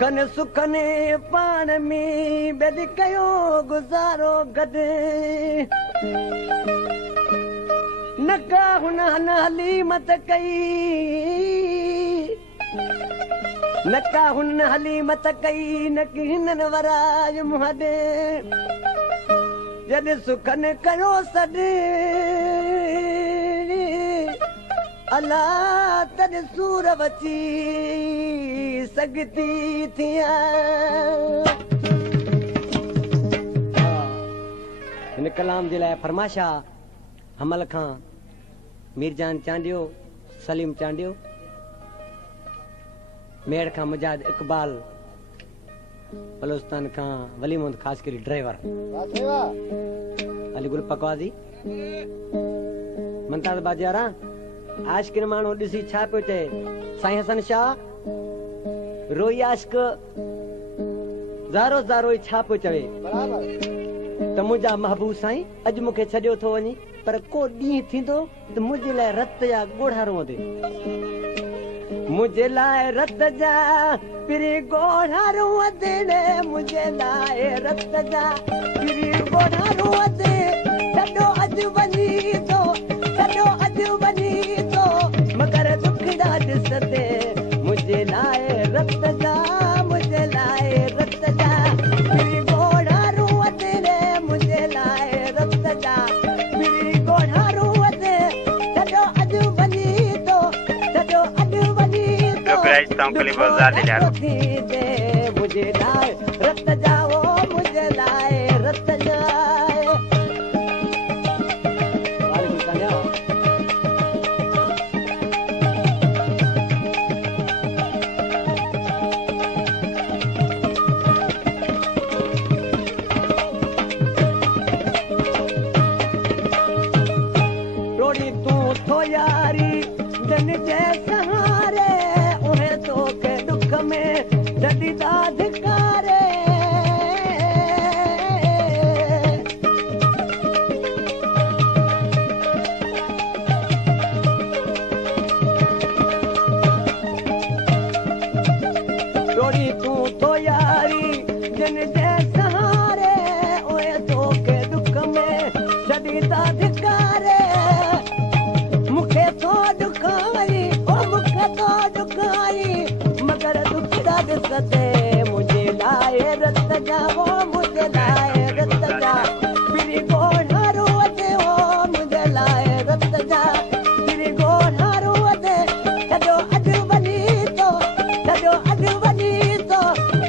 दुखन सुखन पाण में बेद कयो गुज़ारो गॾु न का हुन हलीमत कई न का हुन हलीमत कई न की हिननि वराय मुंहं ॾे जॾहिं सुखन कयो सॾु अला तॾहिं सूर बची सॻती थिया हिन कलाम जे लाइ फरमाशा हमल खां मीरजान चांडियो सलीम चांडियो मेड़ खां मुजाहिद इकबाल बलोचिस्तान खां वली मोहम्मद ख़ासि करे ड्राइवर अली गुल पकवाज़ी मंताज बाजारा आशिकिन माण्हू ॾिसी छा पियो चए साईं हसन शाह रोई आशिक ज़ारो ज़ारो छा पियो चवे त मुंहिंजा महबूब साईं अॼु मूंखे छॾियो थो वञे पर को ॾींहुं थींदो त मुंहिंजे लाइ रत जा ॻोढ़ा रोंदे मुझे लाए रत जा पिरी गोढ़ा रोंदे मुझे लाए रत जा पिरी गोढ़ा रोंदे छॾो अॼु वञी थो छॾो अॼु वञी थो मगर दुखड़ा ॾिसंदे मुझे लाए रत जा मुझे लाए रत जा पिरी गोढ़ा रोंदे मुझे लाए रत जा पिरी गोढ़ा रोंदे छॾो अॼु वञी थो छॾो अॼु वञी मुझे लाए रत जाओ मुझे लाए रत जाए रोड़ी तू थो यारी जन जे सहारे उहे तो के दुख में जदीदा धिकारे रोड़ी तू तो यारी जन जे सहारे उहे तो के दुख में जदीदा धिकारे मुखे तो दुखाई ओ मुखे तो दुखाई मगर दुखड़ा ॾिसंदे मुझे लाए रत जाओ मुझे लाए रत जा पिरी गोढ़ा रोंदे ओ मुझे लाए रत जा पिरी गोढ़ा रोंदे छॾो अॼु वञी थो छॾो अॼु वञी थो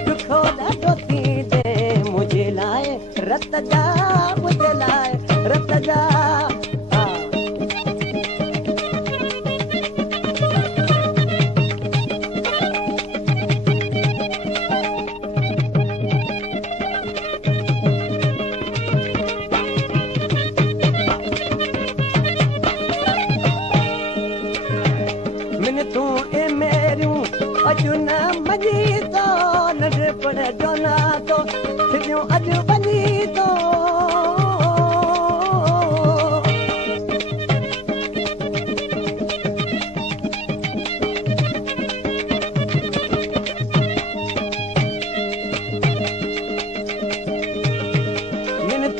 दुखो ॾाढो थींदे मुझे लाए रत जा मुझे लाए रत जा तू ए मेरियूं अॼु न मञी थो नंढपण जो नातो सिधियूं अॼु वञी थो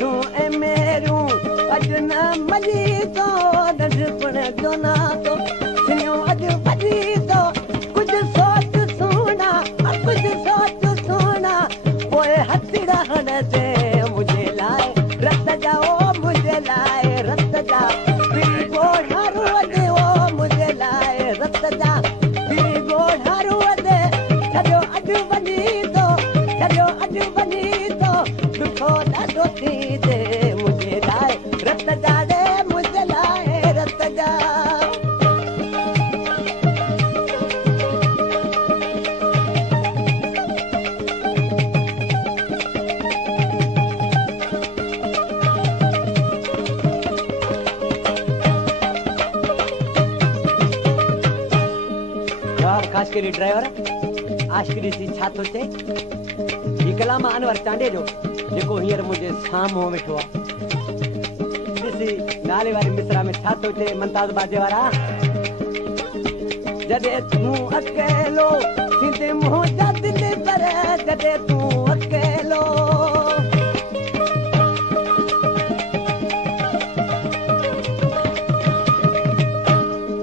तूं ए मेरियूं अॼु न मञी थो नंढपण जो नातो अॼु वञी थो कुझु सोच सोना कुझु सोच सोना पोइ हथड़ा हणंदे मुझे लाए रत जाओ मुझे लाए रत जा पिरी गोढ़ा रोंदे ओ मुझे लाए रत जा पिरी गोढ़ा रोंदे छॾो अॼु वञी थो छॾो अॼु वञी थो दुखो ॾाढो थींदे मुझे लाए रत जा रे मुझे लाए रत जा ख़ासि करे ड्राइवर आशिक़ी ॾिसी छा थो चए ही कलाम अनवर चांडे जो जेको हींअर मुंहिंजे साम्हूं वेठो आहे ॾिसी नाले वारी मिसरा में छा थो चए मुमताज़ बाजे वारा जॾहिं तूं अकेलो थींदे मुंहिंजा दिल पर जॾहिं तूं अकेलो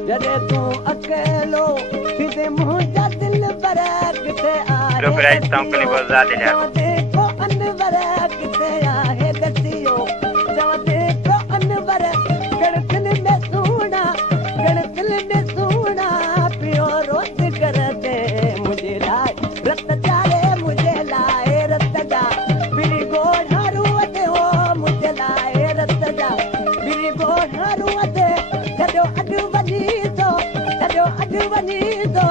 जॾहिं तूं अकेलो थींदे मुंहिंजा दिल पर किथे आहे देखो अनवर किथे आहे दसियो चवंदे को अनवर गणतिल में सुहिणा गणतिल में सुहिणा पियो रोज़ कर दे मुंहिंजे लाइ रत चारे मुंहिंजे लाइ रत जा बिरी गोढ़ारूअ ते हो मुंहिंजे लाइ रत जा बिरी गोढ़ारूअ ते सॼो अॼु वञी थो सॼो अॼु वञी थो